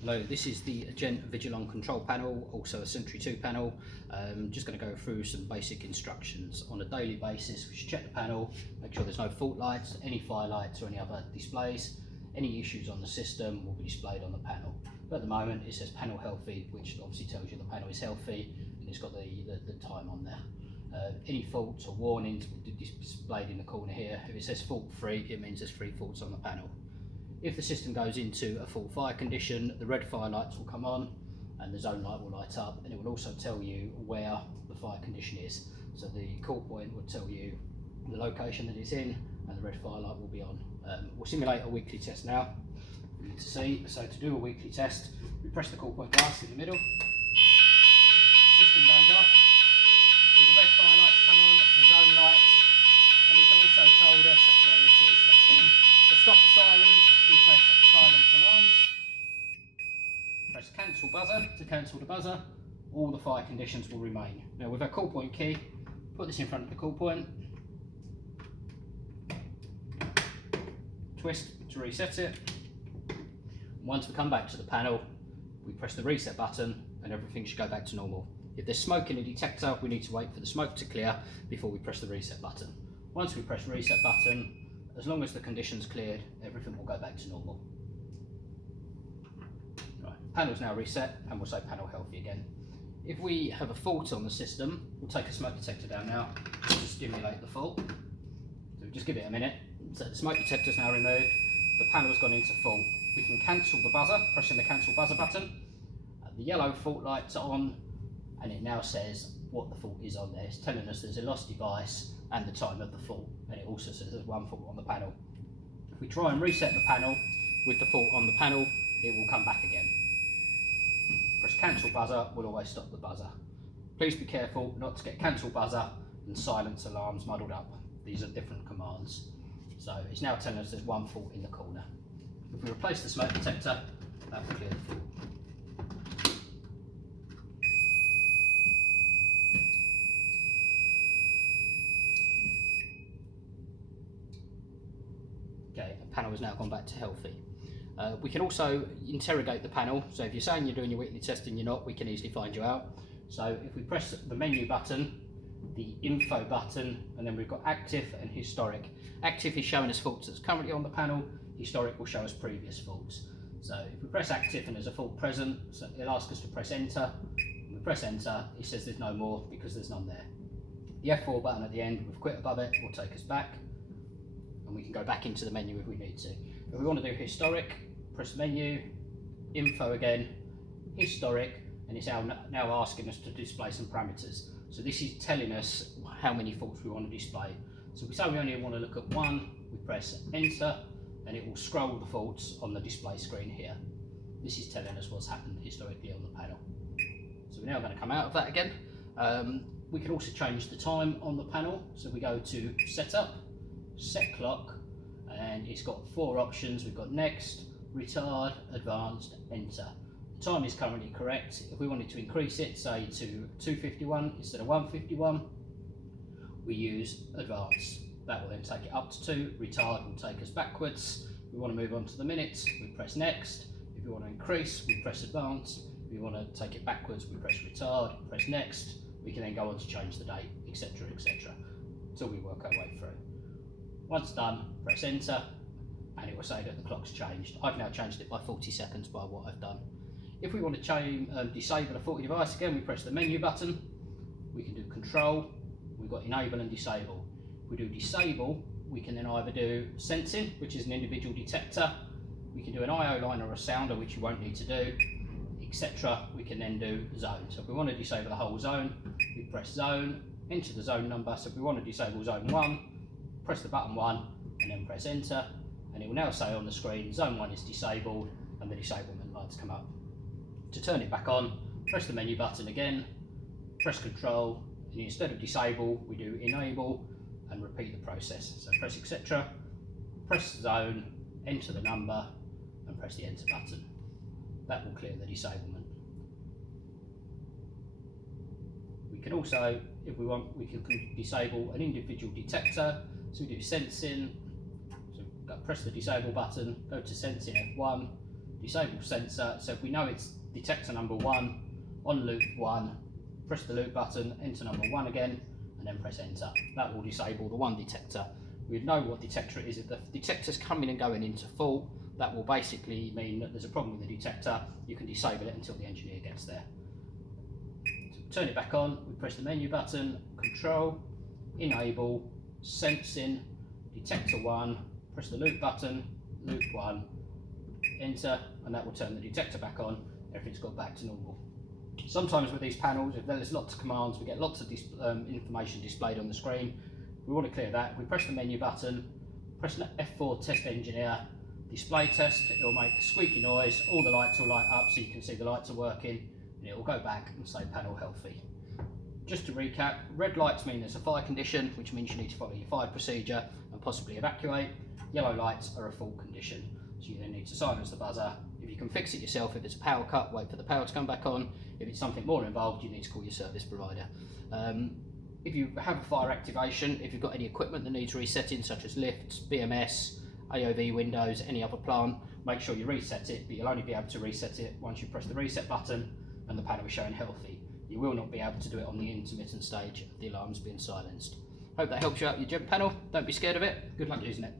Hello, this is the Gent Vigilon control panel, also a Sentri 2 panel. Just going to go through some basic instructions. On a daily basis, we should check the panel, make sure there's no fault lights, any fire lights or any other displays. Any issues on the system will be displayed on the panel. But at the moment it says panel healthy, which obviously tells you the panel is healthy, and it's got the time on there. Any faults or warnings will be displayed in the corner here. If it says fault free, it means there's 3 faults on the panel. If the system goes into a full fire condition, the red fire lights will come on and the zone light will light up, and it will also tell you where the fire condition is. So the call point will tell you the location that it's in and the red fire light will be on. We'll simulate a weekly test now to see. So to do a weekly test, we press the call point glass in the middle, the system goes off, you see the red fire lights come on, the zone light, and it's also told us where it is. To stop the sirens, we press silence alarms, press cancel buzzer to cancel the buzzer. All the fire conditions will remain. Now with our call point key, put this in front of the call point, twist to reset it. Once we come back to the panel, we press the reset button and everything should go back to normal. If there's smoke in the detector, we need to wait for the smoke to clear before we press the reset button. Once we press reset button, as long as the condition's cleared, everything will go back to normal. Right, panel's now reset and we'll say panel healthy again. If we have a fault on the system, we'll take a smoke detector down now to stimulate the fault. So just give it a minute. So the smoke detector's now removed, the panel's gone into fault. We can cancel the buzzer, pressing the cancel buzzer button. The yellow fault light's on and it now says what the fault is on there. It's telling us there's a lost device and the time of the fault, and it also says there's 1 fault on the panel. If we try and reset the panel with the fault on the panel, it will come back again. Press cancel buzzer will always stop the buzzer. Please be careful not to get cancel buzzer and silence alarms muddled up. These are different commands. So it's now telling us there's 1 fault in the corner. If we replace the smoke detector, that will clear the fault. Okay, the panel has now gone back to healthy. We can also interrogate the panel. So if you're saying you're doing your weekly test and you're not, we can easily find you out. So if we press the menu button, the info button, and then we've got active and historic. Active is showing us faults that's currently on the panel. Historic will show us previous faults. So if we press active and there's a fault present, so it'll ask us to press enter. When we press enter, it says there's no more because there's none there. The F4 button at the end with quit above it will take us back, and we can go back into the menu if we need to. If we want to do historic, press menu, info again, historic, and it's now asking us to display some parameters. So this is telling us how many faults we want to display. So we say we only want to look at 1, we press enter, and it will scroll the faults on the display screen here. This is telling us what's happened historically on the panel. So we're now going to come out of that again. We can also change the time on the panel. So we go to setup, set clock, and it's got 4 options. We've got next, retard, advanced, enter. The time is currently correct. If we wanted to increase it, say to 251 instead of 151, we use advanced. That will then take it up to 2. Retard will take us backwards. If we want to move on to the minutes, we press next. If we want to increase, we press advanced. If we want to take it backwards, we press retard, press next. We can then go on to change the date, etc, etc, until we work our way through. Once done, press enter, and it will say that the clock's changed. I've now changed it by 40 seconds by what I've done. If we want to change, disable a faulty device, again we press the menu button. We can do control, we've got enable and disable. If we do disable, we can then either do sensing, which is an individual detector. We can do an IO line or a sounder, which you won't need to do, etc. We can then do zone. So if we want to disable the whole zone, we press zone, enter the zone number. So if we want to disable zone 1, press the button 1 and then press enter, and it will now say on the screen zone 1 is disabled and the disablement lights come up. To turn it back on, press the menu button again, press control, and instead of disable we do enable and repeat the process. So press etc, press zone, enter the number and press the enter button. That will clear the disablement. We can also, if we want, we can disable an individual detector. So we do sensing, so press the disable button, go to sensing F1, disable sensor. So if we know it's detector number 1 on loop 1, press the loop button, enter number 1 again, and then press enter. That will disable the 1 detector. We'd know what detector it is. If the detector's coming and going into fault, that will basically mean that there's a problem with the detector. You can disable it until the engineer gets there. To turn it back on, we press the menu button, control, enable, sensing, detector 1, press the loop button, loop 1, enter, and that will turn the detector back on. Everything's got back to normal. Sometimes with these panels, if there's lots of commands, we get lots of information displayed on the screen. We want to clear that. We press the menu button, press F4 test engineer, display test, it will make a squeaky noise, all the lights will light up so you can see the lights are working, and it will go back and say panel healthy. Just to recap, red lights mean there's a fire condition, which means you need to follow your fire procedure and possibly evacuate. Yellow lights are a fault condition, so you then need to silence the buzzer. If you can fix it yourself, if it's a power cut, wait for the power to come back on. If it's something more involved, you need to call your service provider. If you have a fire activation, if you've got any equipment that needs resetting, such as lifts, BMS, AOV windows, any other plant, make sure you reset it, but you'll only be able to reset it once you press the reset button and the panel is showing healthy. You will not be able to do it on the intermittent stage of the alarms being silenced. Hope that helps you out with your Gent panel. Don't be scared of it. Good luck using it.